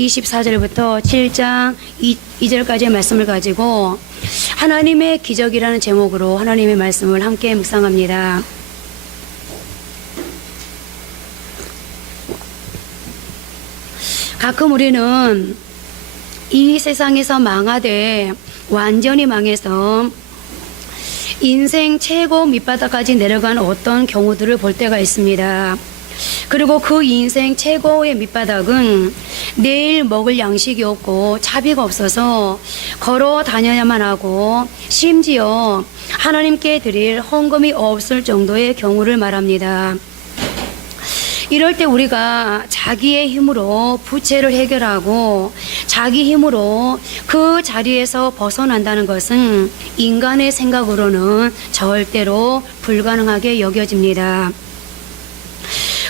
24절부터 7장 2절까지의 말씀을 가지고 하나님의 기적이라는 제목으로 하나님의 말씀을 함께 묵상합니다. 가끔 우리는 이 세상에서 망하되 완전히 망해서 인생 최고 밑바닥까지 내려간 어떤 경우들을 볼 때가 있습니다. 그리고 그 인생 최고의 밑바닥은 내일 먹을 양식이 없고 차비가 없어서 걸어 다녀야만 하고 심지어 하나님께 드릴 헌금이 없을 정도의 경우를 말합니다. 이럴 때 우리가 자기의 힘으로 부채를 해결하고 자기 힘으로 그 자리에서 벗어난다는 것은 인간의 생각으로는 절대로 불가능하게 여겨집니다.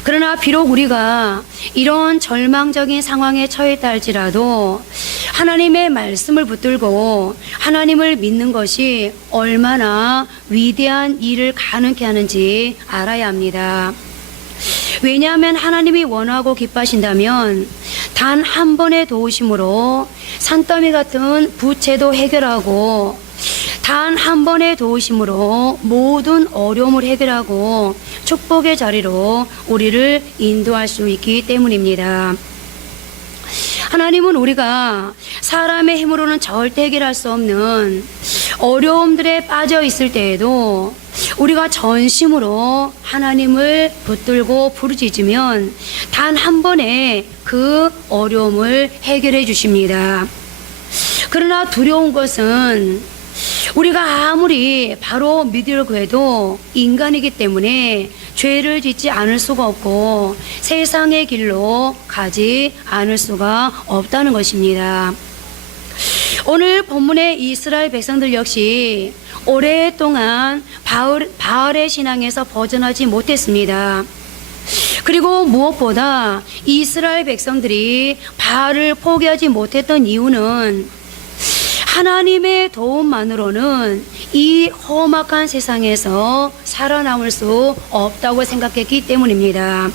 그러나 비록 우리가 이런 절망적인 상황에 처했다 할지라도 하나님의 말씀을 붙들고 하나님을 믿는 것이 얼마나 위대한 일을 가능케 하는지 알아야 합니다. 왜냐하면 하나님이 원하고 기뻐하신다면 단 한 번의 도우심으로 산더미 같은 부채도 해결하고 단 한 번의 도우심으로 모든 어려움을 해결하고 축복의 자리로 우리를 인도할 수 있기 때문입니다. 하나님은 우리가 사람의 힘으로는 절대 해결할 수 없는 어려움들에 빠져 있을 때에도 우리가 전심으로 하나님을 붙들고 부르짖으면 단 한 번에 그 어려움을 해결해 주십니다. 그러나 두려운 것은 우리가 아무리 바로 믿으려고 해도 인간이기 때문에 죄를 짓지 않을 수가 없고 세상의 길로 가지 않을 수가 없다는 것입니다. 오늘 본문의 이스라엘 백성들 역시 오랫동안 바알의 신앙에서 벗어나지 못했습니다. 그리고 무엇보다 이스라엘 백성들이 바알을 포기하지 못했던 이유는 하나님의 도움만으로는 이 험악한 세상에서 살아남을 수 없다고 생각했기 때문입니다.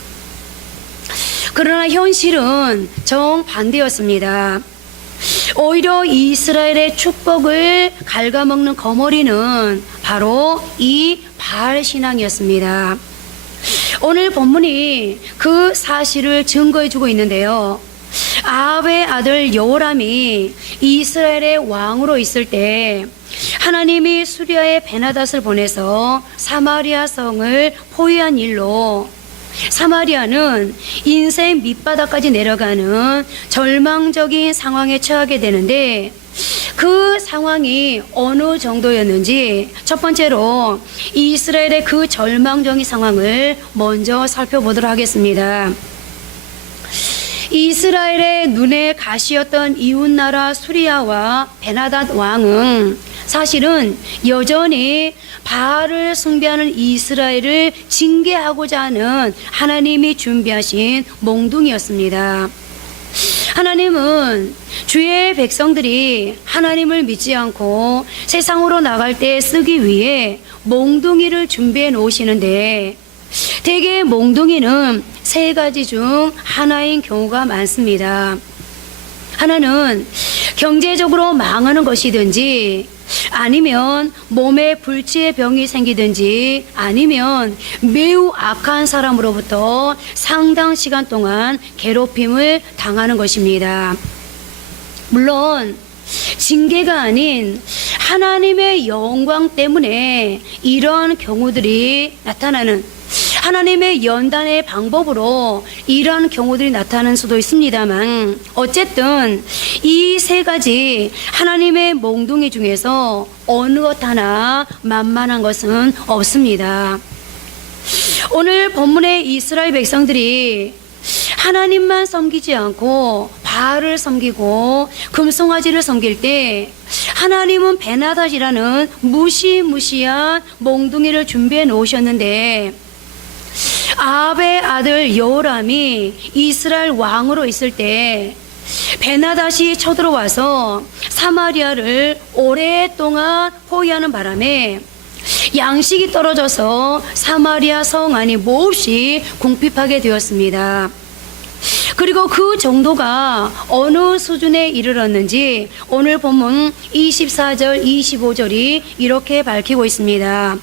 그러나 현실은 정반대였습니다. 오히려 이스라엘의 축복을 갉아먹는 거머리는 바로 이 바알 신앙이었습니다. 오늘 본문이 그 사실을 증거해주고 있는데요. 아합의 아들 여호람이 이스라엘의 왕으로 있을 때 하나님이 수리아의 베나닷을 보내서 사마리아 성을 포위한 일로 사마리아는 인생 밑바닥까지 내려가는 절망적인 상황에 처하게 되는데 그 상황이 어느 정도였는지 첫 번째로 이스라엘의 그 절망적인 상황을 먼저 살펴보도록 하겠습니다. 이스라엘의 눈에 가시였던 이웃나라 수리아와 베나닷 왕은 사실은 여전히 바알을 숭배하는 이스라엘을 징계하고자 하는 하나님이 준비하신 몽둥이였습니다. 하나님은 주의 백성들이 하나님을 믿지 않고 세상으로 나갈 때 쓰기 위해 몽둥이를 준비해 놓으시는데 대개 몽둥이는 세 가지 중 하나인 경우가 많습니다. 하나는 경제적으로 망하는 것이든지 아니면 몸에 불치의 병이 생기든지 아니면 매우 악한 사람으로부터 상당 시간 동안 괴롭힘을 당하는 것입니다. 물론 징계가 아닌 하나님의 영광 때문에 이러한 경우들이 나타나는 하나님의 연단의 방법으로 이러한 경우들이 나타나는 수도 있습니다만 어쨌든 이 세 가지 하나님의 몽둥이 중에서 어느 것 하나 만만한 것은 없습니다. 오늘 본문의 이스라엘 백성들이 하나님만 섬기지 않고 바알을 섬기고 금송아지를 섬길 때 하나님은 베나닷이라는 무시무시한 몽둥이를 준비해 놓으셨는데 아합의 아들 여호람이 이스라엘 왕으로 있을 때 베나닷이 쳐들어와서 사마리아를 오랫동안 포위하는 바람에 양식이 떨어져서 사마리아 성 안이 몹시 궁핍하게 되었습니다. 그리고 그 정도가 어느 수준에 이르렀는지 오늘 본문 24절, 25절이 이렇게 밝히고 있습니다.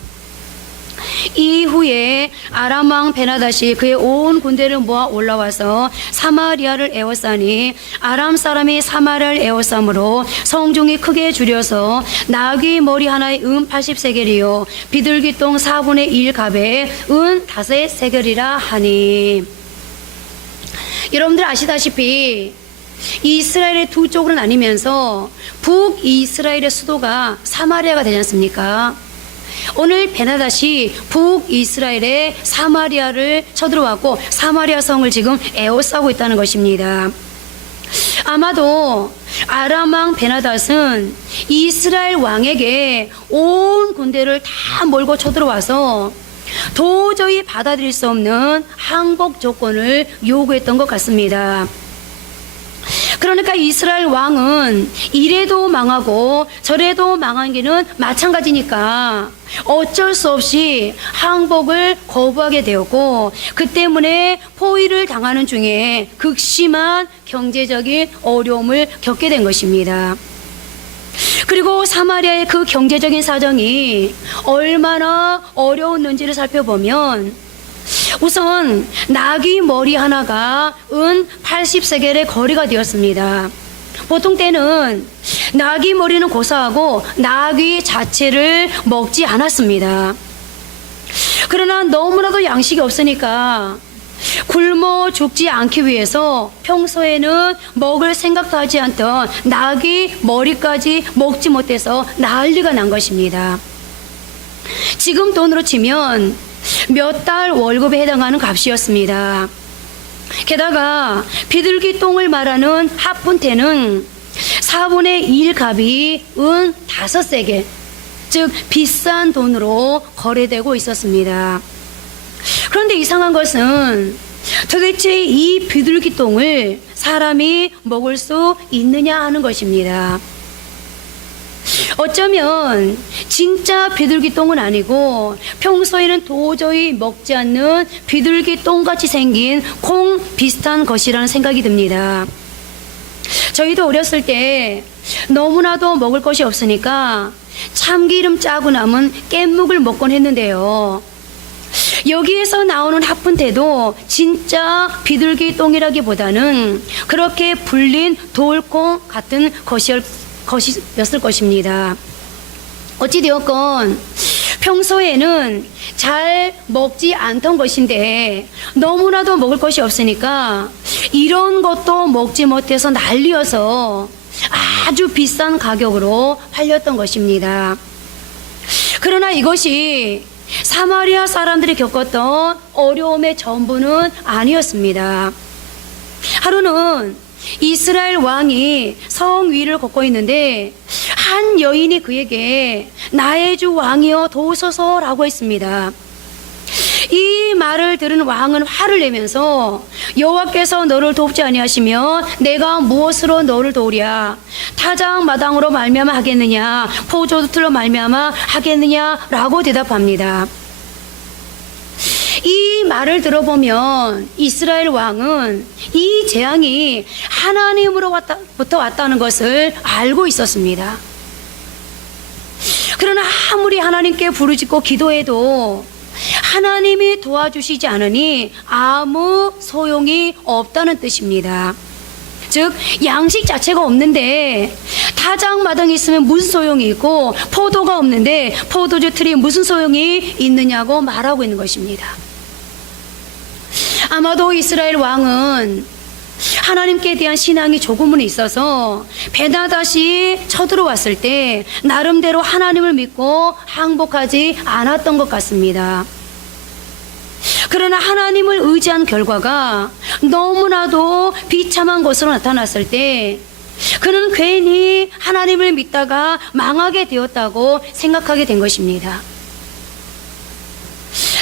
이후에 아람 왕 베나닷이 그의 온 군대를 모아 올라와서 사마리아를 에워싸니 아람 사람이 사마리아를 에워싸므로 성중이 크게 줄여서 나귀 머리 하나에 은 80세겔이요 비둘기똥 4분의 1 갑에 은 5세겔이라 하니. 여러분들 아시다시피 이스라엘의 두 쪽으로 나뉘면서 북이스라엘의 수도가 사마리아가 되지 않습니까? 오늘 베나닷이 북이스라엘의 사마리아를 쳐들어왔고 사마리아 성을 지금 에워싸고 있다는 것입니다. 아마도 아람 왕 베나닷은 이스라엘 왕에게 온 군대를 다 몰고 쳐들어와서 도저히 받아들일 수 없는 항복 조건을 요구했던 것 같습니다. 그러니까 이스라엘 왕은 이래도 망하고 저래도 망한 게는 마찬가지니까 어쩔 수 없이 항복을 거부하게 되었고 그 때문에 포위를 당하는 중에 극심한 경제적인 어려움을 겪게 된 것입니다. 그리고 사마리아의 그 경제적인 사정이 얼마나 어려웠는지를 살펴보면 우선 나귀 머리 하나가 은 80세겔의 거리가 되었습니다. 보통 때는 나귀 머리는 고사하고 나귀 자체를 먹지 않았습니다. 그러나 너무나도 양식이 없으니까 굶어 죽지 않기 위해서 평소에는 먹을 생각도 하지 않던 나귀 머리까지 먹지 못해서 난리가 난 것입니다. 지금 돈으로 치면 몇 달 월급에 해당하는 값이었습니다. 게다가 비둘기 똥을 말하는 합분태는 4분의 1 값이 은 5세겔, 즉 비싼 돈으로 거래되고 있었습니다. 그런데 이상한 것은 도대체 이 비둘기 똥을 사람이 먹을 수 있느냐 하는 것입니다. 어쩌면 진짜 비둘기 똥은 아니고 평소에는 도저히 먹지 않는 비둘기 똥같이 생긴 콩 비슷한 것이라는 생각이 듭니다. 저희도 어렸을 때 너무나도 먹을 것이 없으니까 참기름 짜고 남은 깻묵을 먹곤 했는데요. 여기에서 나오는 합분태도 진짜 비둘기 똥이라기보다는 그렇게 불린 돌콩 같은 것이었을 것입니다. 어찌되었건 평소에는 잘 먹지 않던 것인데 너무나도 먹을 것이 없으니까 이런 것도 먹지 못해서 난리여서 아주 비싼 가격으로 팔렸던 것입니다. 그러나 이것이 사마리아 사람들이 겪었던 어려움의 전부는 아니었습니다. 하루는 이스라엘 왕이 성 위를 걷고 있는데 한 여인이 그에게 나의 주 왕이여 도우소서라고 했습니다. 이 말을 들은 왕은 화를 내면서 여호와께서 너를 돕지 아니하시면 내가 무엇으로 너를 도우랴? 타작 마당으로 말미암아 하겠느냐? 포도틀로 말미암아 하겠느냐라고 대답합니다. 이 말을 들어보면 이스라엘 왕은 이 재앙이 하나님으로부터 왔다는 것을 알고 있었습니다. 그러나 아무리 하나님께 부르짖고 기도해도 하나님이 도와주시지 않으니 아무 소용이 없다는 뜻입니다. 즉 양식 자체가 없는데 타작마당이 있으면 무슨 소용이 있고 포도가 없는데 포도주 틀이 무슨 소용이 있느냐고 말하고 있는 것입니다. 아마도 이스라엘 왕은 하나님께 대한 신앙이 조금은 있어서 베나닷이 쳐들어왔을 때 나름대로 하나님을 믿고 항복하지 않았던 것 같습니다. 그러나 하나님을 의지한 결과가 너무나도 비참한 것으로 나타났을 때 그는 괜히 하나님을 믿다가 망하게 되었다고 생각하게 된 것입니다.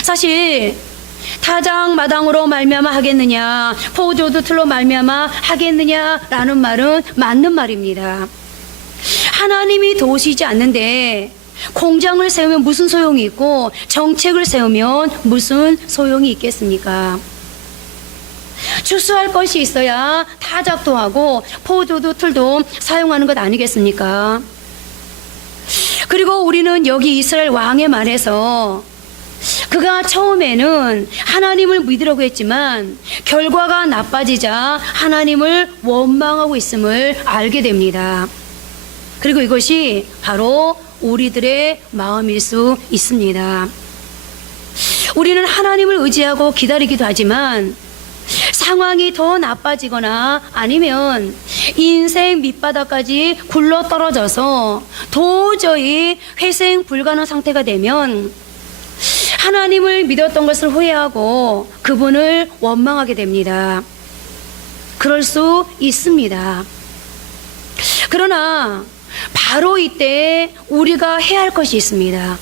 사실 타작 마당으로 말미암아 하겠느냐, 포도주 틀로 말미암아 하겠느냐라는 말은 맞는 말입니다. 하나님이 도우시지 않는데 공장을 세우면 무슨 소용이 있고 정책을 세우면 무슨 소용이 있겠습니까? 추수할 것이 있어야 타작도 하고 포도도 틀도 사용하는 것 아니겠습니까? 그리고 우리는 여기 이스라엘 왕의 말에서 그가 처음에는 하나님을 믿으려고 했지만 결과가 나빠지자 하나님을 원망하고 있음을 알게 됩니다. 그리고 이것이 바로 우리들의 마음일 수 있습니다. 우리는 하나님을 의지하고 기다리기도 하지만 상황이 더 나빠지거나 아니면 인생 밑바닥까지 굴러 떨어져서 도저히 회생 불가능 상태가 되면 하나님을 믿었던 것을 후회하고 그분을 원망하게 됩니다. 그럴 수 있습니다. 그러나 바로 이때 우리가 해야 할 것이 있습니다.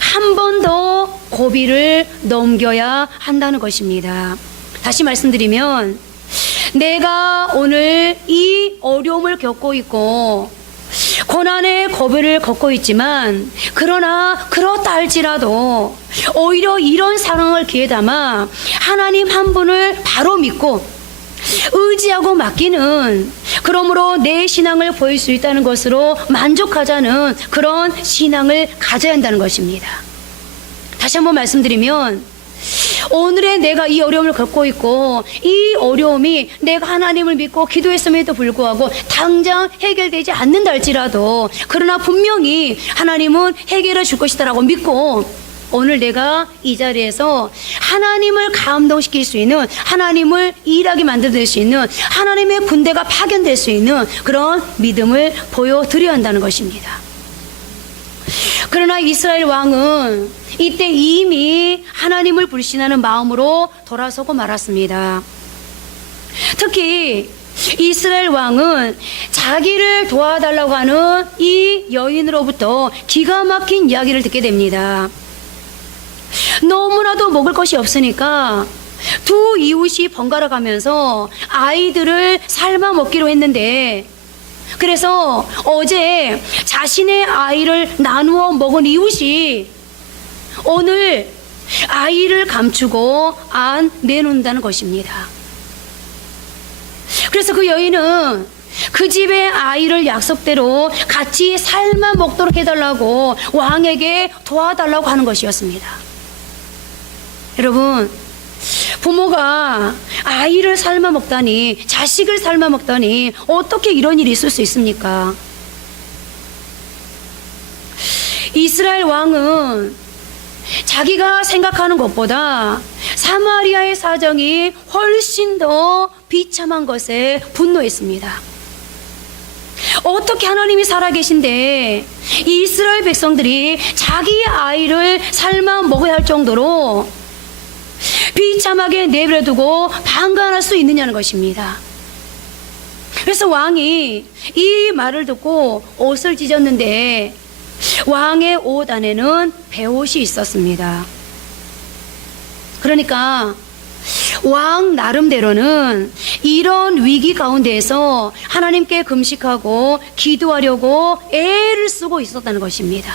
한 번 더 고비를 넘겨야 한다는 것입니다. 다시 말씀드리면 내가 오늘 이 어려움을 겪고 있고 고난의 고비를 걷고 있지만 그러나 그렇다 할지라도 오히려 이런 상황을 기회 삼아 하나님 한 분을 바로 믿고 의지하고 맡기는, 그러므로 내 신앙을 보일 수 있다는 것으로 만족하자는 그런 신앙을 가져야 한다는 것입니다. 다시 한번 말씀드리면 오늘의 내가 이 어려움을 겪고 있고 이 어려움이 내가 하나님을 믿고 기도했음에도 불구하고 당장 해결되지 않는다 할지라도 그러나 분명히 하나님은 해결해 줄 것이다라고 믿고 오늘 내가 이 자리에서 하나님을 감동시킬 수 있는, 하나님을 일하게 만들어낼 수 있는, 하나님의 군대가 파견될 수 있는 그런 믿음을 보여드려야 한다는 것입니다. 그러나 이스라엘 왕은 이때 이미 하나님을 불신하는 마음으로 돌아서고 말았습니다. 특히 이스라엘 왕은 자기를 도와달라고 하는 이 여인으로부터 기가 막힌 이야기를 듣게 됩니다. 너무나도 먹을 것이 없으니까 두 이웃이 번갈아 가면서 아이들을 삶아 먹기로 했는데, 그래서 어제 자신의 아이를 나누어 먹은 이웃이 오늘 아이를 감추고 안 내놓는다는 것입니다. 그래서 그 여인은 그 집의 아이를 약속대로 같이 삶아 먹도록 해달라고 왕에게 도와달라고 하는 것이었습니다. 여러분, 부모가 아이를 삶아 먹다니, 자식을 삶아 먹다니 어떻게 이런 일이 있을 수 있습니까? 이스라엘 왕은 자기가 생각하는 것보다 사마리아의 사정이 훨씬 더 비참한 것에 분노했습니다. 어떻게 하나님이 살아계신데 이스라엘 백성들이 자기 아이를 삶아 먹어야 할 정도로 비참하게 내버려두고 방관할 수 있느냐는 것입니다. 그래서 왕이 이 말을 듣고 옷을 찢었는데 왕의 옷 안에는 베옷이 있었습니다. 그러니까 왕 나름대로는 이런 위기 가운데에서 하나님께 금식하고 기도하려고 애를 쓰고 있었다는 것입니다.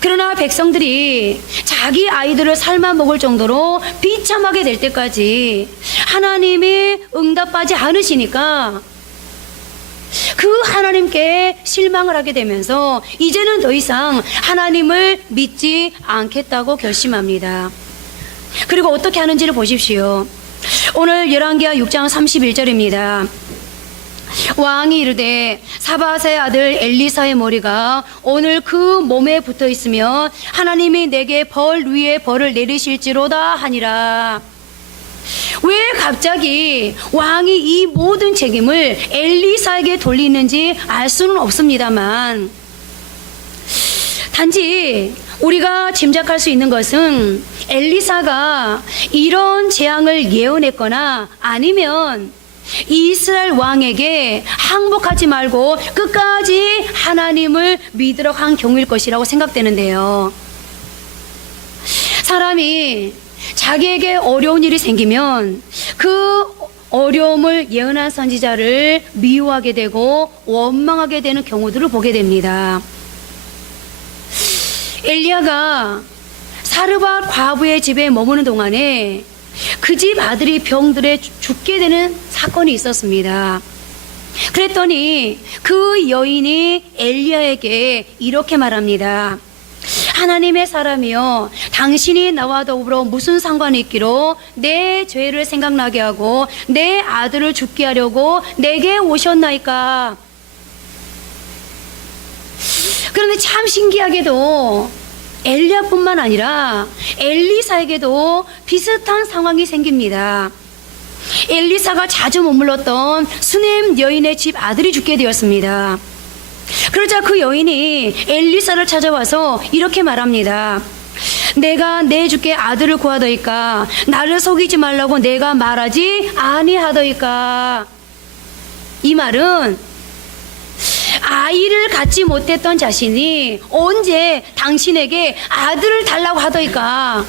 그러나 백성들이 자기 아이들을 삶아 먹을 정도로 비참하게 될 때까지 하나님이 응답하지 않으시니까 그 하나님께 실망을 하게 되면서 이제는 더 이상 하나님을 믿지 않겠다고 결심합니다. 그리고 어떻게 하는지를 보십시오. 오늘 열왕기하 6장 31절입니다. 왕이 이르되 사밧의 아들 엘리사의 머리가 오늘 그 몸에 붙어 있으면 하나님이 내게 벌 위에 벌을 내리실지로다 하니라. 왜 갑자기 왕이 이 모든 책임을 엘리사에게 돌리는지 알 수는 없습니다만, 단지 우리가 짐작할 수 있는 것은 엘리사가 이런 재앙을 예언했거나 아니면 이스라엘 왕에게 항복하지 말고 끝까지 하나님을 믿으러 한 경우일 것이라고 생각되는데요. 사람이 자기에게 어려운 일이 생기면 그 어려움을 예언한 선지자를 미워하게 되고 원망하게 되는 경우들을 보게 됩니다. 엘리야가 사르밧 과부의 집에 머무는 동안에 그 집 아들이 병들에 죽게 되는 사건이 있었습니다. 그랬더니 그 여인이 엘리야에게 이렇게 말합니다. 하나님의 사람이여, 당신이 나와 더불어 무슨 상관이 있기로 내 죄를 생각나게 하고 내 아들을 죽게 하려고 내게 오셨나이까. 그런데 참 신기하게도 엘리야뿐만 아니라 엘리사에게도 비슷한 상황이 생깁니다. 엘리사가 자주 머물렀던 수넴 여인의 집 아들이 죽게 되었습니다. 그러자 그 여인이 엘리사를 찾아와서 이렇게 말합니다. 내가 내 주께 아들을 구하더이까, 나를 속이지 말라고 내가 말하지 아니하더이까. 이 말은 아이를 갖지 못했던 자신이 언제 당신에게 아들을 달라고 하더이까.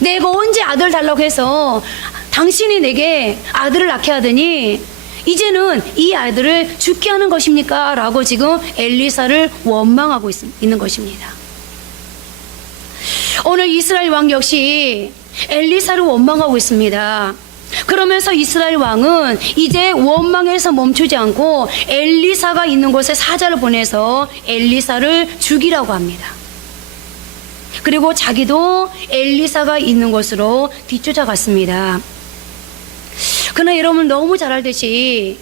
내가 언제 아들 달라고 해서 당신이 내게 아들을 낳게 하더니 이제는 이 아들을 죽게 하는 것입니까? 라고 지금 엘리사를 원망하고 있는 것입니다. 오늘 이스라엘 왕 역시 엘리사를 원망하고 있습니다. 그러면서 이스라엘 왕은 이제 원망에서 멈추지 않고 엘리사가 있는 곳에 사자를 보내서 엘리사를 죽이라고 합니다. 그리고 자기도 엘리사가 있는 곳으로 뒤쫓아갔습니다. 그러나 여러분 너무 잘 알듯이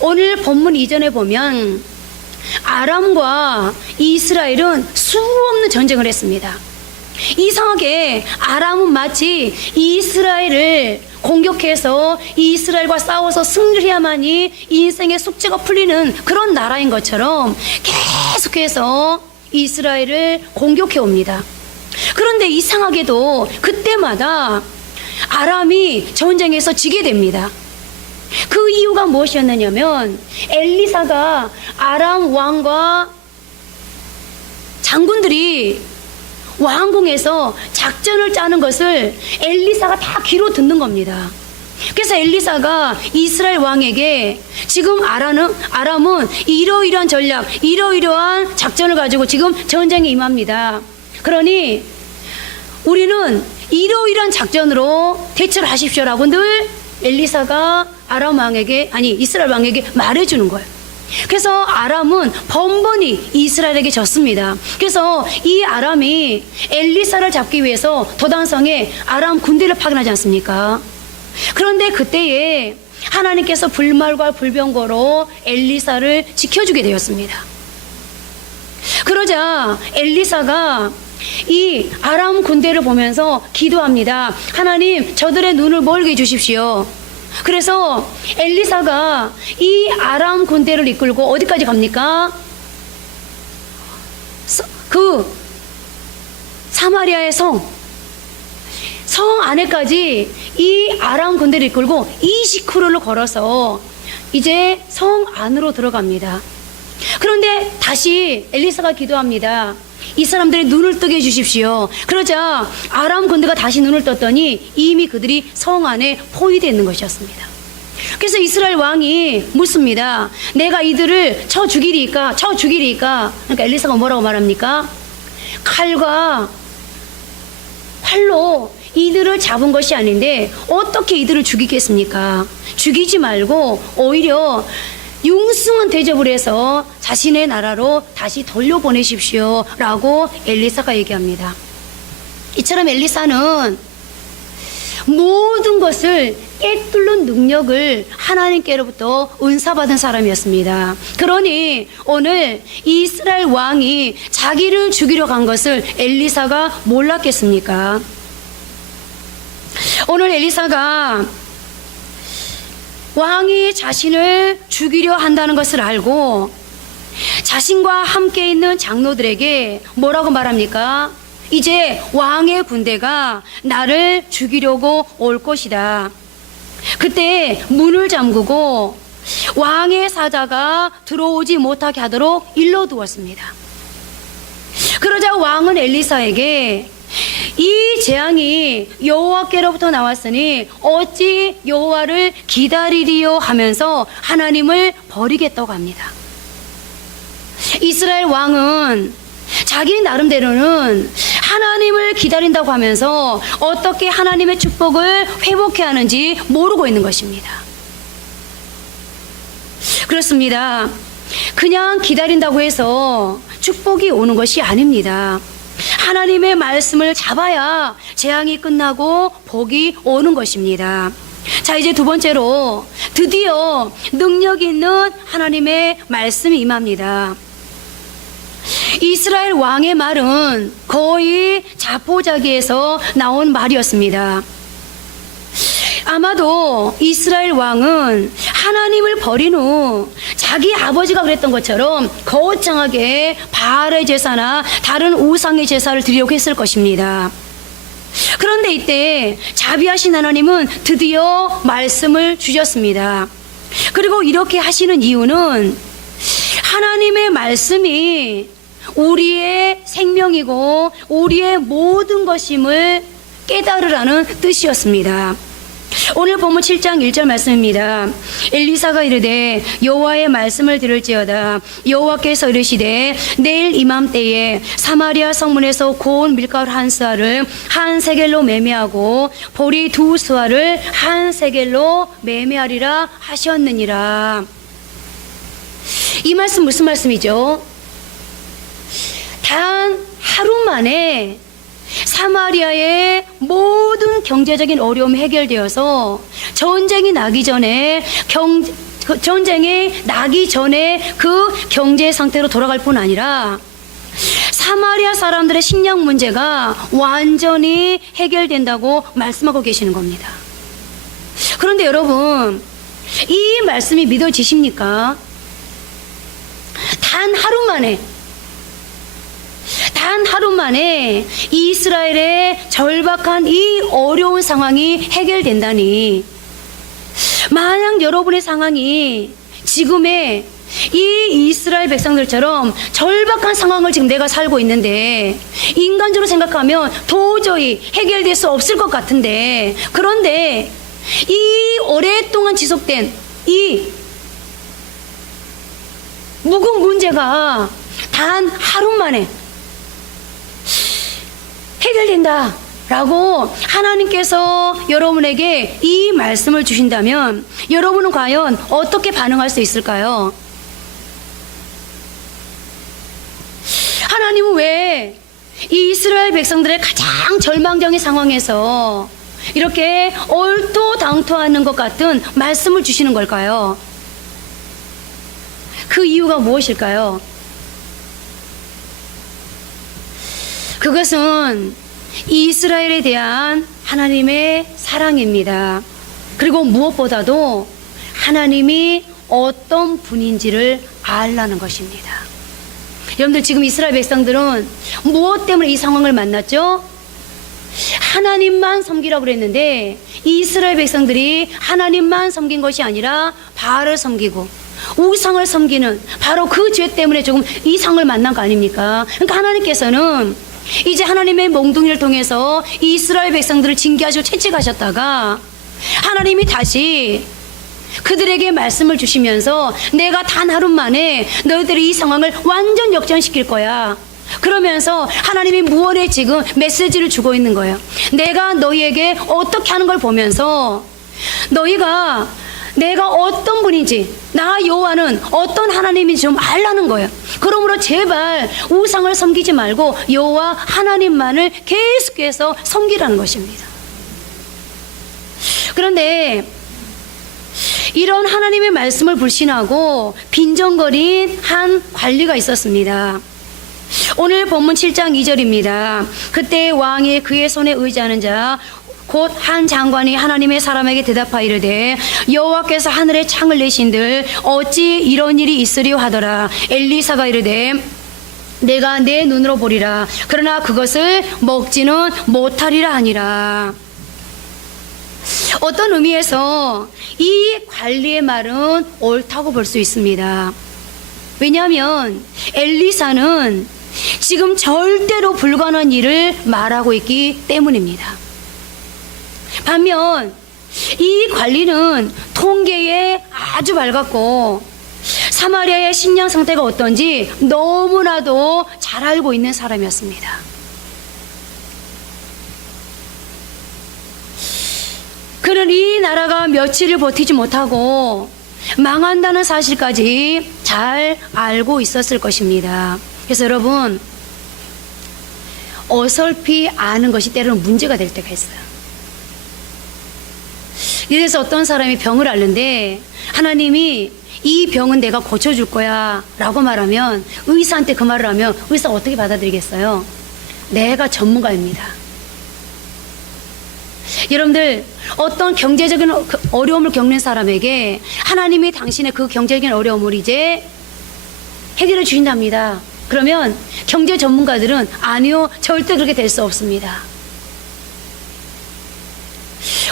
오늘 본문 이전에 보면 아람과 이스라엘은 수없는 전쟁을 했습니다. 이상하게 아람은 마치 이스라엘을 공격해서 이스라엘과 싸워서 승리해야만이 인생의 숙제가 풀리는 그런 나라인 것처럼 계속해서 이스라엘을 공격해 옵니다. 그런데 이상하게도 그때마다 아람이 전쟁에서 지게 됩니다. 그 이유가 무엇이었느냐면 엘리사가 아람 왕과 장군들이 왕궁에서 작전을 짜는 것을 엘리사가 다 귀로 듣는 겁니다. 그래서 엘리사가 이스라엘 왕에게 지금 아람은 이러이러한 전략, 이러이러한 작전을 가지고 지금 전쟁에 임합니다. 그러니 우리는 이러이러한 작전으로 대처를 하십시오라고 늘 엘리사가 이스라엘 왕에게 말해주는 거예요. 그래서 아람은 번번이 이스라엘에게 졌습니다. 그래서 이 아람이 엘리사를 잡기 위해서 도단성에 아람 군대를 파견하지 않습니까? 그런데 그때에 하나님께서 불말과 불병거로 엘리사를 지켜주게 되었습니다. 그러자 엘리사가 이 아람 군대를 보면서 기도합니다. 하나님, 저들의 눈을 멀게 해주십시오. 그래서 엘리사가 이 아람 군대를 이끌고 어디까지 갑니까? 그 사마리아의 성 안에까지 이 아람 군대를 이끌고 20km를 걸어서 이제 성 안으로 들어갑니다. 그런데 다시 엘리사가 기도합니다. 이 사람들의 눈을 뜨게 해주십시오. 그러자 아람 군대가 다시 눈을 떴더니 이미 그들이 성 안에 포위되어 있는 것이었습니다. 그래서 이스라엘 왕이 묻습니다. 내가 이들을 쳐 죽이리까? 그러니까 엘리사가 뭐라고 말합니까? 칼과 활로 이들을 잡은 것이 아닌데 어떻게 이들을 죽이겠습니까? 죽이지 말고 오히려 융숭한 대접을 해서 자신의 나라로 다시 돌려보내십시오 라고 엘리사가 얘기합니다. 이처럼 엘리사는 모든 것을 꿰뚫는 능력을 하나님께로부터 은사받은 사람이었습니다. 그러니 오늘 이스라엘 왕이 자기를 죽이려 간 것을 엘리사가 몰랐겠습니까? 오늘 엘리사가 왕이 자신을 죽이려 한다는 것을 알고 자신과 함께 있는 장로들에게 뭐라고 말합니까? 이제 왕의 군대가 나를 죽이려고 올 것이다. 그때 문을 잠그고 왕의 사자가 들어오지 못하게 하도록 일러두었습니다. 그러자 왕은 엘리사에게 이 재앙이 여호와께로부터 나왔으니 어찌 여호와를 기다리리요 하면서 하나님을 버리겠다고 합니다. 이스라엘 왕은 자기 나름대로는 하나님을 기다린다고 하면서 어떻게 하나님의 축복을 회복해야 하는지 모르고 있는 것입니다. 그렇습니다. 그냥 기다린다고 해서 축복이 오는 것이 아닙니다. 하나님의 말씀을 잡아야 재앙이 끝나고 복이 오는 것입니다. 자, 이제 두 번째로 드디어 능력 있는 하나님의 말씀이 임합니다. 이스라엘 왕의 말은 거의 자포자기에서 나온 말이었습니다. 아마도 이스라엘 왕은 하나님을 버린 후 자기 아버지가 그랬던 것처럼 거창하게 바알의 제사나 다른 우상의 제사를 드리려고 했을 것입니다. 그런데 이때 자비하신 하나님은 드디어 말씀을 주셨습니다. 그리고 이렇게 하시는 이유는 하나님의 말씀이 우리의 생명이고 우리의 모든 것임을 깨달으라는 뜻이었습니다. 오늘 본문 7장 1절 말씀입니다. 엘리사가 이르되 여호와의 말씀을 들을지어다. 여호와께서 이르시되 내일 이맘때에 사마리아 성문에서 고운 밀가루 한 스아를 한 세겔로 매매하고 보리 두 스아를 한 세겔로 매매하리라 하셨느니라. 이 말씀 무슨 말씀이죠? 단 하루 만에 사마리아의 모든 경제적인 어려움이 해결되어서 전쟁이 나기 전에 그 경제 상태로 돌아갈 뿐 아니라 사마리아 사람들의 식량 문제가 완전히 해결된다고 말씀하고 계시는 겁니다. 그런데 여러분, 이 말씀이 믿어지십니까? 단 하루 만에 이스라엘의 절박한 이 어려운 상황이 해결된다니, 만약 여러분의 상황이 지금의 이 이스라엘 백성들처럼 절박한 상황을 지금 내가 살고 있는데 인간적으로 생각하면 도저히 해결될 수 없을 것 같은데, 그런데 이 오랫동안 지속된 이 묵은 문제가 단 하루 만에 해결된다 라고 하나님께서 여러분에게 이 말씀을 주신다면 여러분은 과연 어떻게 반응할 수 있을까요? 하나님은 왜 이 이스라엘 백성들의 가장 절망적인 상황에서 이렇게 얼토당토하는 것 같은 말씀을 주시는 걸까요? 그 이유가 무엇일까요? 그것은 이스라엘에 대한 하나님의 사랑입니다. 그리고 무엇보다도 하나님이 어떤 분인지를 알라는 것입니다. 여러분들, 지금 이스라엘 백성들은 무엇 때문에 이 상황을 만났죠? 하나님만 섬기라고 그랬는데 이스라엘 백성들이 하나님만 섬긴 것이 아니라 바알을 섬기고 우상을 섬기는 바로 그 죄 때문에 조금 이 상을 만난 거 아닙니까? 그러니까 하나님께서는 이제 하나님의 몽둥이를 통해서 이스라엘 백성들을 징계하시고 채찍하셨다가 하나님이 다시 그들에게 말씀을 주시면서 내가 단 하루 만에 너희들이 이 상황을 완전 역전시킬 거야. 그러면서 하나님이 무언의 지금 메시지를 주고 있는 거예요. 내가 너희에게 어떻게 하는 걸 보면서 내가 어떤 분인지, 나 여호와는 어떤 하나님인지 좀 알라는 거예요. 그러므로 제발 우상을 섬기지 말고 여호와 하나님만을 계속해서 섬기라는 것입니다. 그런데 이런 하나님의 말씀을 불신하고 빈정거린 한 관리가 있었습니다. 오늘 본문 7장 2절입니다. 그때 왕이 그의 손에 의지하는 자 곧 한 장관이 하나님의 사람에게 대답하여 이르되 여호와께서 하늘에 창을 내신들 어찌 이런 일이 있으리요 하더라. 엘리사가 이르되 내가 내 눈으로 보리라. 그러나 그것을 먹지는 못하리라 하니라. 어떤 의미에서 이 관리의 말은 옳다고 볼 수 있습니다. 왜냐하면 엘리사는 지금 절대로 불가능한 일을 말하고 있기 때문입니다. 반면 이 관리는 통계에 아주 밝았고 사마리아의 식량 상태가 어떤지 너무나도 잘 알고 있는 사람이었습니다. 그는 이 나라가 며칠을 버티지 못하고 망한다는 사실까지 잘 알고 있었을 것입니다. 그래서 여러분, 어설피 아는 것이 때로는 문제가 될 때가 있어요. 이래서 어떤 사람이 병을 앓는데 하나님이 이 병은 내가 고쳐줄 거야 라고 말하면, 의사한테 그 말을 하면 의사가 어떻게 받아들이겠어요? 내가 전문가입니다. 여러분들, 어떤 경제적인 어려움을 겪는 사람에게 하나님이 당신의 그 경제적인 어려움을 이제 해결해 주신답니다. 그러면 경제 전문가들은 아니요, 절대 그렇게 될 수 없습니다.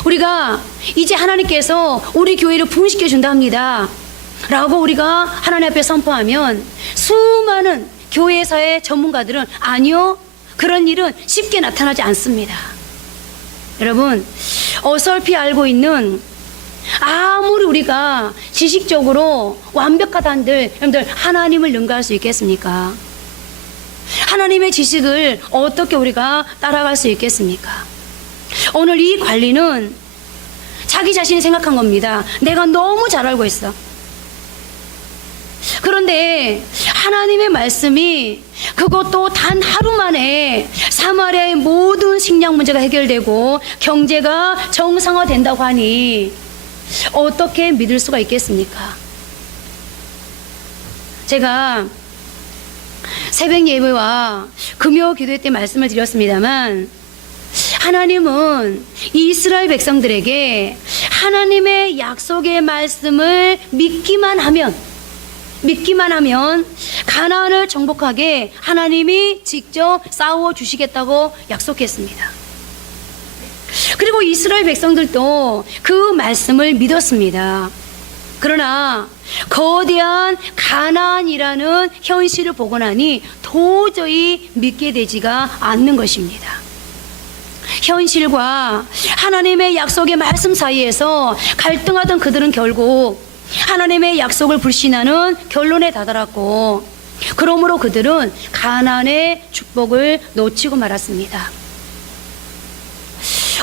우리가 이제 하나님께서 우리 교회를 부흥시켜 준답니다 라고 우리가 하나님 앞에 선포하면 수많은 교회에서의 전문가들은 아니요, 그런 일은 쉽게 나타나지 않습니다. 여러분, 어설피 알고 있는, 아무리 우리가 지식적으로 완벽하다 한들 여러분들 하나님을 능가할 수 있겠습니까? 하나님의 지식을 어떻게 우리가 따라갈 수 있겠습니까? 오늘 이 관리는 자기 자신이 생각한 겁니다. 내가 너무 잘 알고 있어. 그런데 하나님의 말씀이 그것도 단 하루 만에 사마리아의 모든 식량 문제가 해결되고 경제가 정상화된다고 하니 어떻게 믿을 수가 있겠습니까? 제가 새벽 예배와 금요 기도회 때 말씀을 드렸습니다만, 하나님은 이스라엘 백성들에게 하나님의 약속의 말씀을 믿기만 하면 가나안을 정복하게 하나님이 직접 싸워 주시겠다고 약속했습니다. 그리고 이스라엘 백성들도 그 말씀을 믿었습니다. 그러나 거대한 가나안이라는 현실을 보고 나니 도저히 믿게 되지가 않는 것입니다. 현실과 하나님의 약속의 말씀 사이에서 갈등하던 그들은 결국 하나님의 약속을 불신하는 결론에 다다랐고, 그러므로 그들은 가나안의 축복을 놓치고 말았습니다.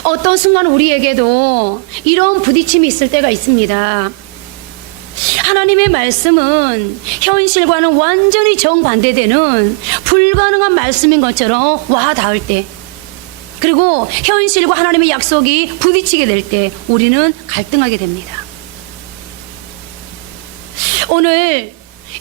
어떤 순간 우리에게도 이런 부딪힘이 있을 때가 있습니다. 하나님의 말씀은 현실과는 완전히 정반대되는 불가능한 말씀인 것처럼 와 닿을 때, 그리고 현실과 하나님의 약속이 부딪히게 될 때 우리는 갈등하게 됩니다. 오늘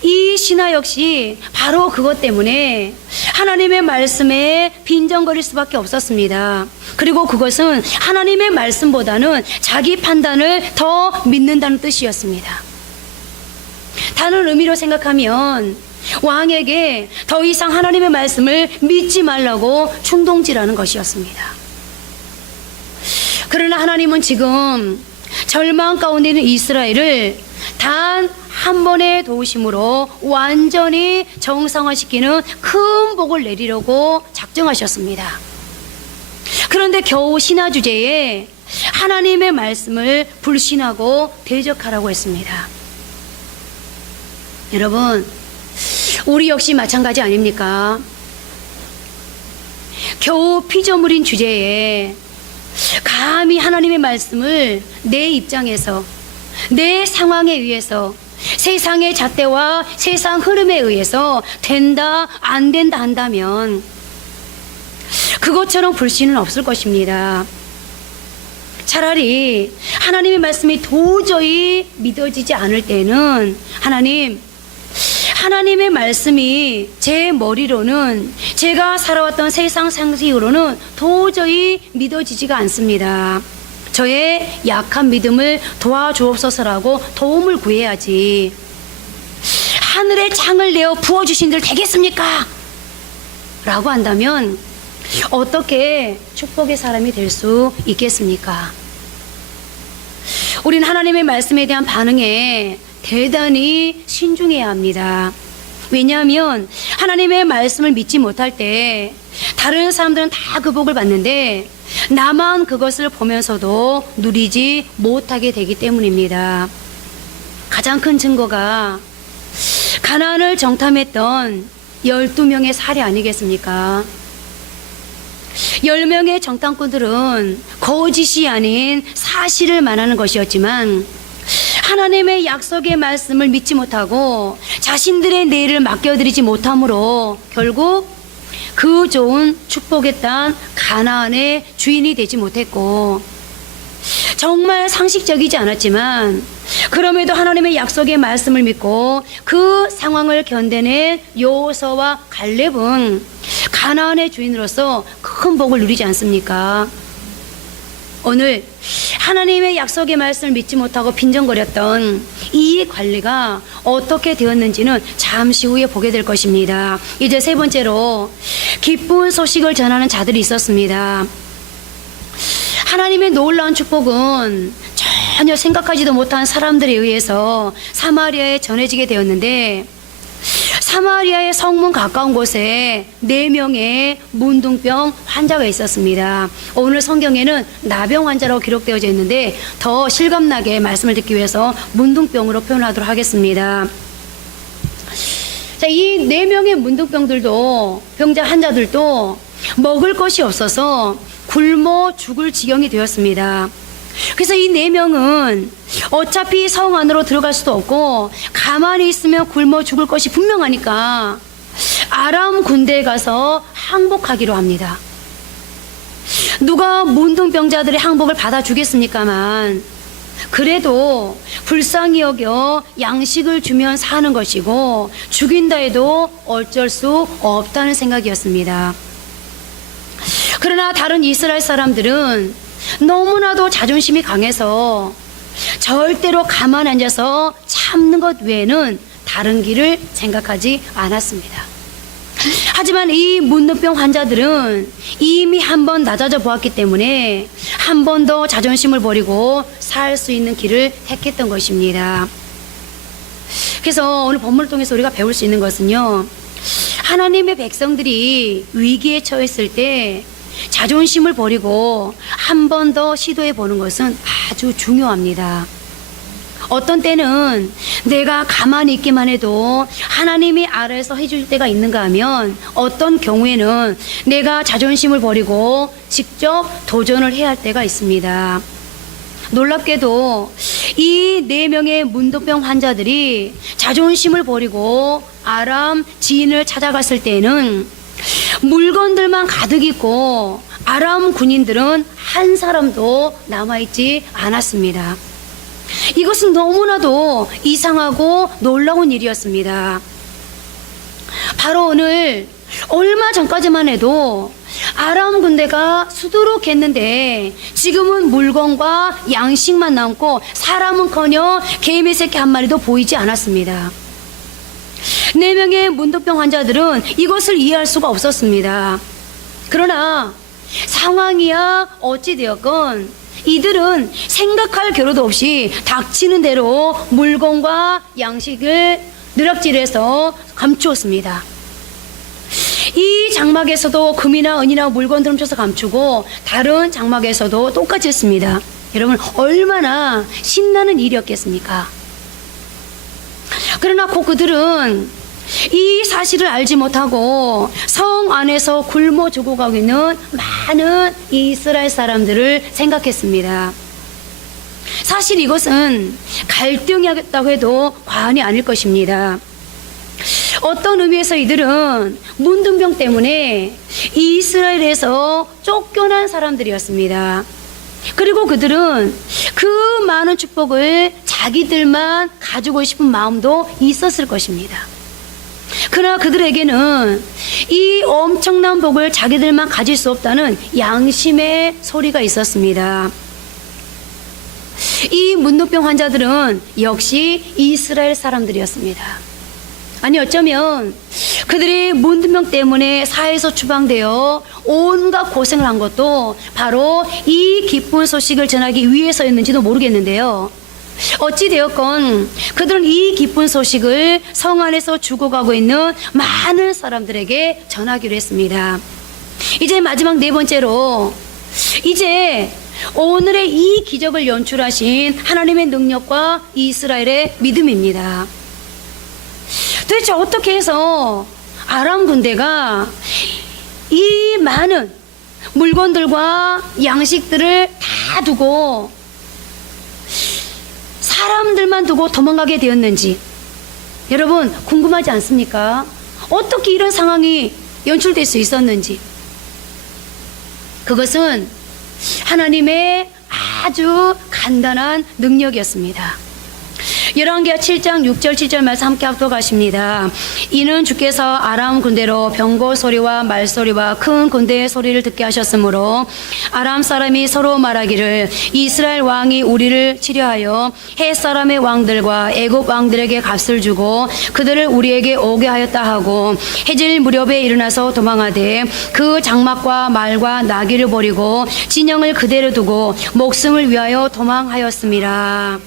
이 신화 역시 바로 그것 때문에 하나님의 말씀에 빈정거릴 수밖에 없었습니다. 그리고 그것은 하나님의 말씀보다는 자기 판단을 더 믿는다는 뜻이었습니다. 다른 의미로 생각하면 왕에게 더 이상 하나님의 말씀을 믿지 말라고 충동질하는 것이었습니다. 그러나 하나님은 지금 절망 가운데 있는 이스라엘을 단 한 번의 도우심으로 완전히 정상화시키는 큰 복을 내리려고 작정하셨습니다. 그런데 겨우 신화 주제에 하나님의 말씀을 불신하고 대적하라고 했습니다. 여러분, 우리 역시 마찬가지 아닙니까? 겨우 피조물인 주제에 감히 하나님의 말씀을 내 입장에서, 내 상황에 의해서, 세상의 잣대와 세상 흐름에 의해서 된다 안 된다 한다면 그것처럼 불신은 없을 것입니다. 차라리 하나님의 말씀이 도저히 믿어지지 않을 때는 하나님의 말씀이 제 머리로는, 제가 살아왔던 세상 상식으로는 도저히 믿어지지가 않습니다. 저의 약한 믿음을 도와주옵소서라고 도움을 구해야지. 하늘의 창을 내어 부어주신 들 되겠습니까? 라고 한다면 어떻게 축복의 사람이 될 수 있겠습니까? 우린 하나님의 말씀에 대한 반응에 대단히 신중해야 합니다. 왜냐하면 하나님의 말씀을 믿지 못할 때 다른 사람들은 다 그 복을 받는데 나만 그것을 보면서도 누리지 못하게 되기 때문입니다. 가장 큰 증거가 가나안을 정탐했던 12명의 사례 아니겠습니까? 10명의 정탐꾼들은 거짓이 아닌 사실을 말하는 것이었지만 하나님의 약속의 말씀을 믿지 못하고 자신들의 내일을 맡겨드리지 못함으로 결국 그 좋은 축복의 땅 가나안의 주인이 되지 못했고, 정말 상식적이지 않았지만 그럼에도 하나님의 약속의 말씀을 믿고 그 상황을 견뎌낸 여호수아와 갈렙은 가나안의 주인으로서 큰 복을 누리지 않습니까? 오늘 하나님의 약속의 말씀을 믿지 못하고 빈정거렸던 이 관리가 어떻게 되었는지는 잠시 후에 보게 될 것입니다. 이제 세 번째로 기쁜 소식을 전하는 자들이 있었습니다. 하나님의 놀라운 축복은 전혀 생각하지도 못한 사람들에 의해서 사마리아에 전해지게 되었는데, 사마리아의 성문 가까운 곳에 4명의 문둥병 환자가 있었습니다. 오늘 성경에는 나병 환자라고 기록되어져 있는데 더 실감나게 말씀을 듣기 위해서 문둥병으로 표현하도록 하겠습니다. 자, 이 4명의 문둥병들도, 병자 환자들도 먹을 것이 없어서 굶어 죽을 지경이 되었습니다. 그래서 이 4명은 어차피 성 안으로 들어갈 수도 없고 가만히 있으면 굶어 죽을 것이 분명하니까 아람 군대에 가서 항복하기로 합니다. 누가 문둥병자들의 항복을 받아주겠습니까만, 그래도 불쌍히 여겨 양식을 주면 사는 것이고 죽인다 해도 어쩔 수 없다는 생각이었습니다. 그러나 다른 이스라엘 사람들은 너무나도 자존심이 강해서 절대로 가만 앉아서 참는 것 외에는 다른 길을 생각하지 않았습니다. 하지만 이 문둥병 환자들은 이미 한 번 낮아져 보았기 때문에 한 번 더 자존심을 버리고 살 수 있는 길을 택했던 것입니다. 그래서 오늘 본문을 통해서 우리가 배울 수 있는 것은요, 하나님의 백성들이 위기에 처했을 때 자존심을 버리고 한 번 더 시도해 보는 것은 아주 중요합니다. 어떤 때는 내가 가만히 있기만 해도 하나님이 알아서 해줄 때가 있는가 하면, 어떤 경우에는 내가 자존심을 버리고 직접 도전을 해야 할 때가 있습니다. 놀랍게도 이 4명의 문둥병 환자들이 자존심을 버리고 아람 지인을 찾아갔을 때는 물건들만 가득 있고 아람 군인들은 한 사람도 남아있지 않았습니다. 이것은 너무나도 이상하고 놀라운 일이었습니다. 바로 오늘 얼마 전까지만 해도 아람 군대가 수두룩했는데 지금은 물건과 양식만 남고 사람은커녕 개미 새끼 한 마리도 보이지 않았습니다. 4명의 문둥병 환자들은 이것을 이해할 수가 없었습니다. 그러나 상황이야 어찌되었건 이들은 생각할 겨를도 없이 닥치는 대로 물건과 양식을 누락질해서 감추었습니다. 이 장막에서도 금이나 은이나 물건들을 훔쳐서 감추고 다른 장막에서도 똑같이 했습니다. 여러분, 얼마나 신나는 일이었겠습니까? 그러나 곧 그들은 이 사실을 알지 못하고 성 안에서 굶어 죽어가고 있는 많은 이스라엘 사람들을 생각했습니다. 사실 이것은 갈등이었다고 해도 과언이 아닐 것입니다. 어떤 의미에서 이들은 문둥병 때문에 이스라엘에서 쫓겨난 사람들이었습니다. 그리고 그들은 그 많은 축복을 자기들만 가지고 싶은 마음도 있었을 것입니다. 그러나 그들에게는 이 엄청난 복을 자기들만 가질 수 없다는 양심의 소리가 있었습니다. 이 문둥병 환자들은 역시 이스라엘 사람들이었습니다. 아니, 어쩌면 그들이 문둥병 때문에 사회에서 추방되어 온갖 고생을 한 것도 바로 이 기쁜 소식을 전하기 위해서였는지도 모르겠는데요. 어찌되었건 그들은 이 기쁜 소식을 성 안에서 죽어가고 있는 많은 사람들에게 전하기로 했습니다. 이제 마지막 4번째로, 이제 오늘의 이 기적을 연출하신 하나님의 능력과 이스라엘의 믿음입니다. 도대체 어떻게 해서 아람 군대가 이 많은 물건들과 양식들을 다 두고 사람들만 두고 도망가게 되었는지 여러분 궁금하지 않습니까? 어떻게 이런 상황이 연출될 수 있었는지. 그것은 하나님의 아주 간단한 능력이었습니다. 열왕기하 7장 6절 7절 말씀 함께 합독하십니다. 이는 주께서 아람 군대로 병거 소리와 말소리와 큰 군대의 소리를 듣게 하셨으므로 아람 사람이 서로 말하기를 이스라엘 왕이 우리를 치려하여 헷 사람의 왕들과 애굽 왕들에게 값을 주고 그들을 우리에게 오게 하였다 하고 해질 무렵에 일어나서 도망하되 그 장막과 말과 나귀를 버리고 진영을 그대로 두고 목숨을 위하여 도망하였습니다.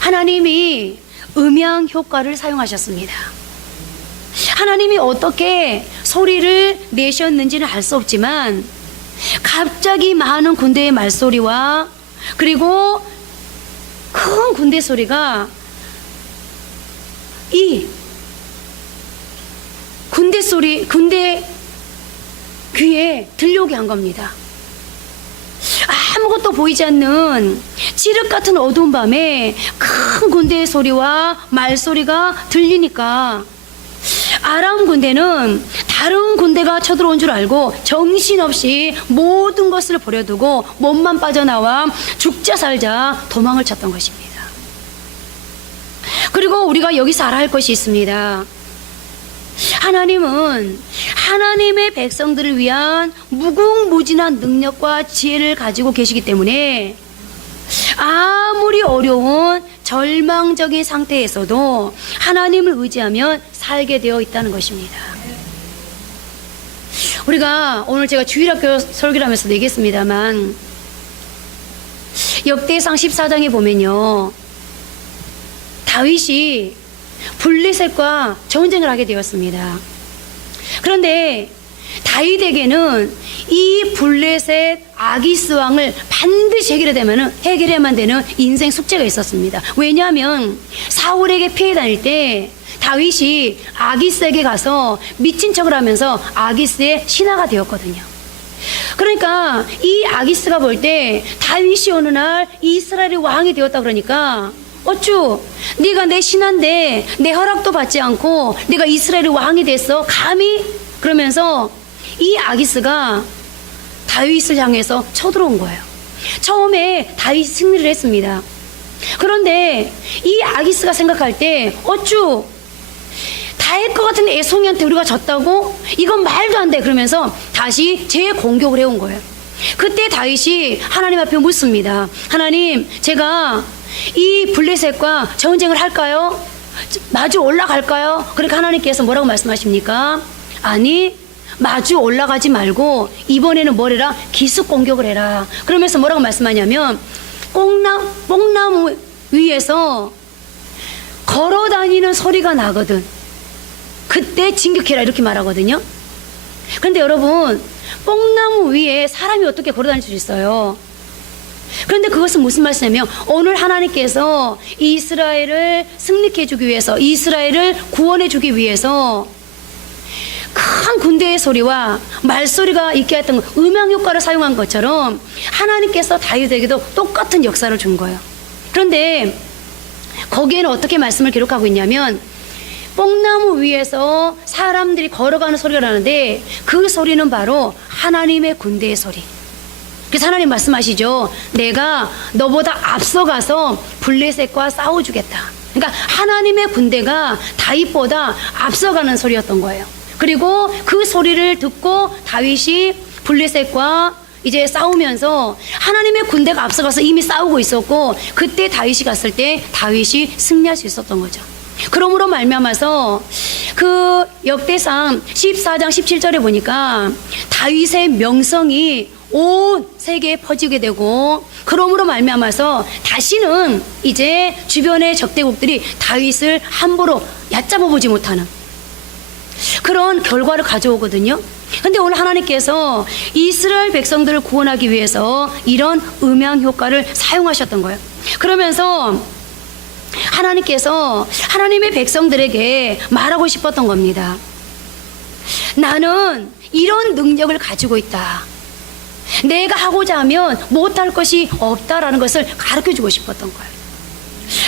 하나님이 음향 효과를 사용하셨습니다. 하나님이 어떻게 소리를 내셨는지는 알 수 없지만 갑자기 많은 군대의 말소리와 그리고 큰 군대 소리가 이 군대 귀에 들려오게 한 겁니다. 아무것도 보이지 않는 칠흑 같은 어두운 밤에 큰 군대의 소리와 말소리가 들리니까 아람 군대는 다른 군대가 쳐들어온 줄 알고 정신없이 모든 것을 버려두고 몸만 빠져나와 죽자 살자 도망을 쳤던 것입니다. 그리고 우리가 여기서 알아야 할 것이 있습니다. 하나님은 하나님의 백성들을 위한 무궁무진한 능력과 지혜를 가지고 계시기 때문에 아무리 어려운 절망적인 상태에서도 하나님을 의지하면 살게 되어 있다는 것입니다. 우리가 오늘 제가 주일학교 설교를 하면서 얘기했습니다만 역대상 14장에 보면요, 다윗이 블레셋과 전쟁을 하게 되었습니다. 그런데 다윗에게는 이 블레셋 아기스 왕을 반드시 해결해야만 되는 인생 숙제가 있었습니다. 왜냐하면 사울에게 피해 다닐 때 다윗이 아기스에게 가서 미친 척을 하면서 아기스의 신하가 되었거든요. 그러니까 이 아기스가 볼 때 다윗이 어느 날 이스라엘의 왕이 되었다 그러니까 어쭈 네가 내 신하인데 내 허락도 받지 않고 네가 이스라엘의 왕이 됐어 감히? 그러면서 이 아기스가 다윗을 향해서 쳐들어온 거예요. 처음에 다윗이 승리를 했습니다. 그런데 이 아기스가 생각할 때 어쭈 다윗과 같은 애송이한테 우리가 졌다고? 이건 말도 안 돼. 그러면서 다시 재공격을 해온 거예요. 그때 다윗이 하나님 앞에 묻습니다. 하나님, 제가 이 블레셋과 전쟁을 할까요? 마주 올라갈까요? 그러니까 하나님께서 뭐라고 말씀하십니까? 아니, 마주 올라가지 말고 이번에는 뭘 해라? 기습 공격을 해라. 그러면서 뭐라고 말씀하냐면 뽕나무 위에서 걸어 다니는 소리가 나거든. 그때 진격해라 이렇게 말하거든요. 그런데 여러분, 뽕나무 위에 사람이 어떻게 걸어 다닐 수 있어요? 그런데 그것은 무슨 말씀이냐면 오늘 하나님께서 이스라엘을 승리케 해주기 위해서, 이스라엘을 구원해 주기 위해서 큰 군대의 소리와 말소리가 있게 했던 음향 효과를 사용한 것처럼 하나님께서 다윗에게도 똑같은 역사를 준 거예요. 그런데 거기에는 어떻게 말씀을 기록하고 있냐면 뽕나무 위에서 사람들이 걸어가는 소리가 나는데 그 소리는 바로 하나님의 군대의 소리. 그래서 하나님 말씀하시죠. 내가 너보다 앞서가서 블레셋과 싸워주겠다. 그러니까 하나님의 군대가 다윗보다 앞서가는 소리였던 거예요. 그리고 그 소리를 듣고 다윗이 블레셋과 이제 싸우면서 하나님의 군대가 앞서가서 이미 싸우고 있었고 그때 다윗이 갔을 때 다윗이 승리할 수 있었던 거죠. 그러므로 말미암아서 그 역대상 14장 17절에 보니까 다윗의 명성이 온 세계에 퍼지게 되고 그러므로 말미암아서 다시는 이제 주변의 적대국들이 다윗을 함부로 얕잡아 보지 못하는 그런 결과를 가져오거든요. 근데 오늘 하나님께서 이스라엘 백성들을 구원하기 위해서 이런 음향 효과를 사용하셨던 거예요. 그러면서 하나님께서 하나님의 백성들에게 말하고 싶었던 겁니다. 나는 이런 능력을 가지고 있다. 내가 하고자 하면 못할 것이 없다라는 것을 가르쳐주고 싶었던 거예요.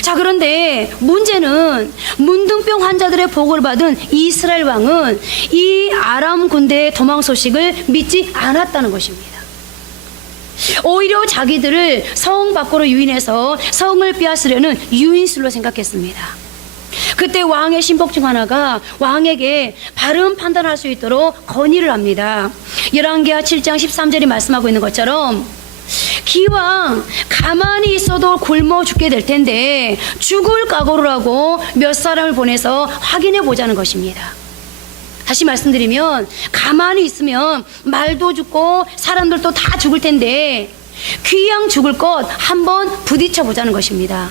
자, 그런데 문제는 문둥병 환자들의 보고를 받은 이스라엘 왕은 이 아람 군대의 도망 소식을 믿지 않았다는 것입니다. 오히려 자기들을 성 밖으로 유인해서 성을 빼앗으려는 유인술로 생각했습니다. 그때 왕의 신복 중 하나가 왕에게 바른 판단할 수 있도록 건의를 합니다. 열왕기하 7장 13절이 말씀하고 있는 것처럼 기왕 가만히 있어도 굶어 죽게 될 텐데 죽을 각오를 하고 몇 사람을 보내서 확인해 보자는 것입니다. 다시 말씀드리면 가만히 있으면 말도 죽고 사람들도 다 죽을 텐데 귀양 죽을 것 한번 부딪혀 보자는 것입니다.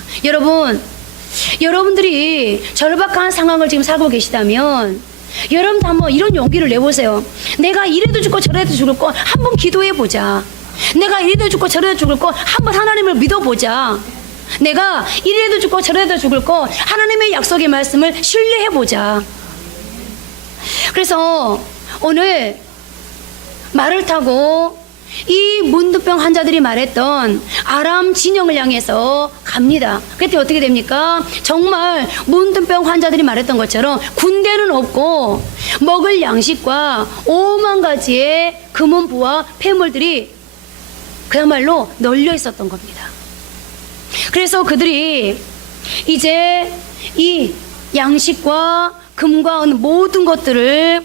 여러분들이 절박한 상황을 지금 살고 계시다면 여러분도 한번 이런 용기를 내보세요. 내가 이래도 죽고 저래도 죽을 것 한번 기도해 보자. 내가 이래도 죽고 저래도 죽을 것 한번 하나님을 믿어보자. 내가 이래도 죽고 저래도 죽을 것 하나님의 약속의 말씀을 신뢰해 보자. 그래서 오늘 말을 타고 이 문둥병 환자들이 말했던 아람 진영을 향해서 갑니다. 그때 어떻게 됩니까? 정말 문둥병 환자들이 말했던 것처럼 군대는 없고 먹을 양식과 5만 가지의 금은부와 폐물들이 그야말로 널려 있었던 겁니다. 그래서 그들이 이제 이 양식과 금과 은 모든 것들을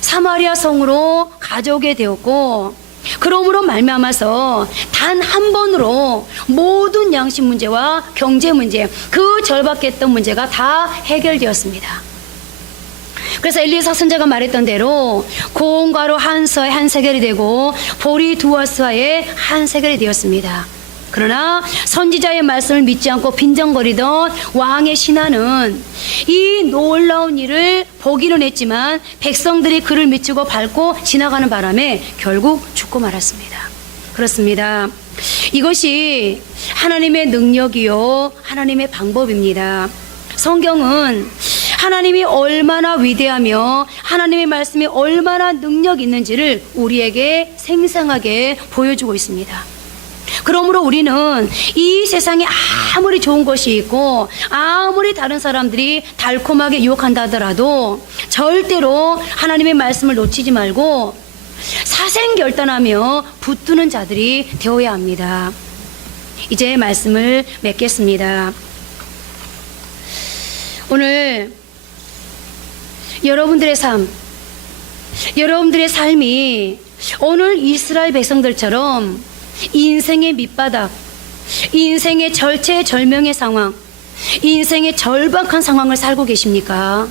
사마리아 성으로 가져오게 되었고, 그러므로 말미암아서 단 한 번으로 모든 양식 문제와 경제 문제, 그 절박했던 문제가 다 해결되었습니다. 그래서 엘리사 선지자가 말했던 대로 고온가루 한 서에 한 세겔이 되고 보리 두어 서에 한 세겔이 되었습니다. 그러나 선지자의 말씀을 믿지 않고 빈정거리던 왕의 신하는 이 놀라운 일을 보기는 했지만 백성들이 그를 미치고 밟고 지나가는 바람에 결국 죽고 말았습니다. 그렇습니다. 이것이 하나님의 능력이요 하나님의 방법입니다. 성경은 하나님이 얼마나 위대하며 하나님의 말씀이 얼마나 능력 있는지를 우리에게 생생하게 보여주고 있습니다. 그러므로 우리는 이 세상에 아무리 좋은 것이 있고 아무리 다른 사람들이 달콤하게 유혹한다 하더라도 절대로 하나님의 말씀을 놓치지 말고 사생결단하며 붙드는 자들이 되어야 합니다. 이제 말씀을 맺겠습니다. 오늘 여러분들의 삶이 오늘 이스라엘 백성들처럼 인생의 밑바닥, 인생의 절체절명의 상황, 인생의 절박한 상황을 살고 계십니까?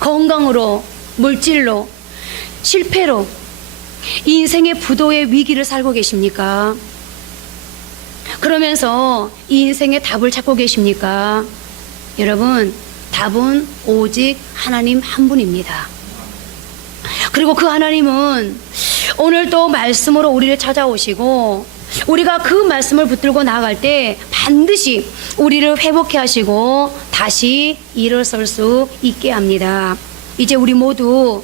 건강으로, 물질로, 실패로 인생의 부도의 위기를 살고 계십니까? 그러면서 이 인생의 답을 찾고 계십니까? 여러분, 답은 오직 하나님 한 분입니다. 그리고 그 하나님은 오늘도 말씀으로 우리를 찾아오시고 우리가 그 말씀을 붙들고 나아갈 때 반드시 우리를 회복해 하시고 다시 일어설 수 있게 합니다. 이제 우리 모두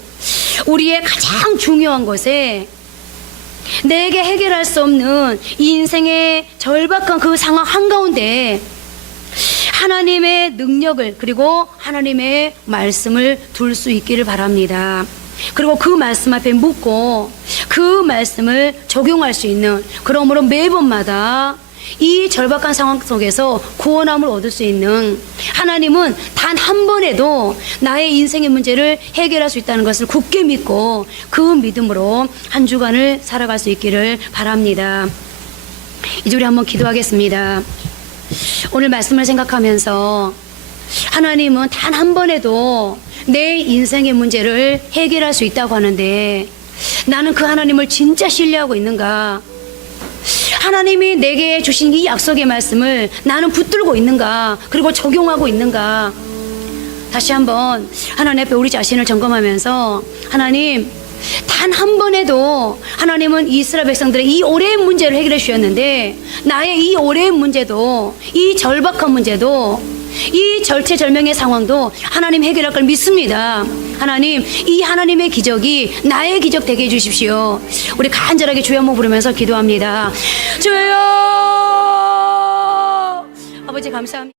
우리의 가장 중요한 것에 내게 해결할 수 없는 인생의 절박한 그 상황 한가운데 하나님의 능력을 그리고 하나님의 말씀을 둘 수 있기를 바랍니다. 그리고 그 말씀 앞에 묻고 그 말씀을 적용할 수 있는, 그러므로 매번마다 이 절박한 상황 속에서 구원함을 얻을 수 있는 하나님은 단 한 번에도 나의 인생의 문제를 해결할 수 있다는 것을 굳게 믿고 그 믿음으로 한 주간을 살아갈 수 있기를 바랍니다. 이제 우리 한번 기도하겠습니다. 오늘 말씀을 생각하면서 하나님은 단 한 번에도 내 인생의 문제를 해결할 수 있다고 하는데 나는 그 하나님을 진짜 신뢰하고 있는가? 하나님이 내게 주신 이 약속의 말씀을 나는 붙들고 있는가? 그리고 적용하고 있는가? 다시 한번 하나님 앞에 우리 자신을 점검하면서 하나님, 단 한 번에도 하나님은 이스라엘 백성들의 이 오랜 문제를 해결해 주셨는데 나의 이 오랜 문제도, 이 절박한 문제도 이 절체절명의 상황도 하나님 해결할 걸 믿습니다. 하나님, 이 하나님의 기적이 나의 기적 되게 해주십시오. 우리 간절하게 주여 한번 부르면서 기도합니다. 주여, 아버지 감사합니다.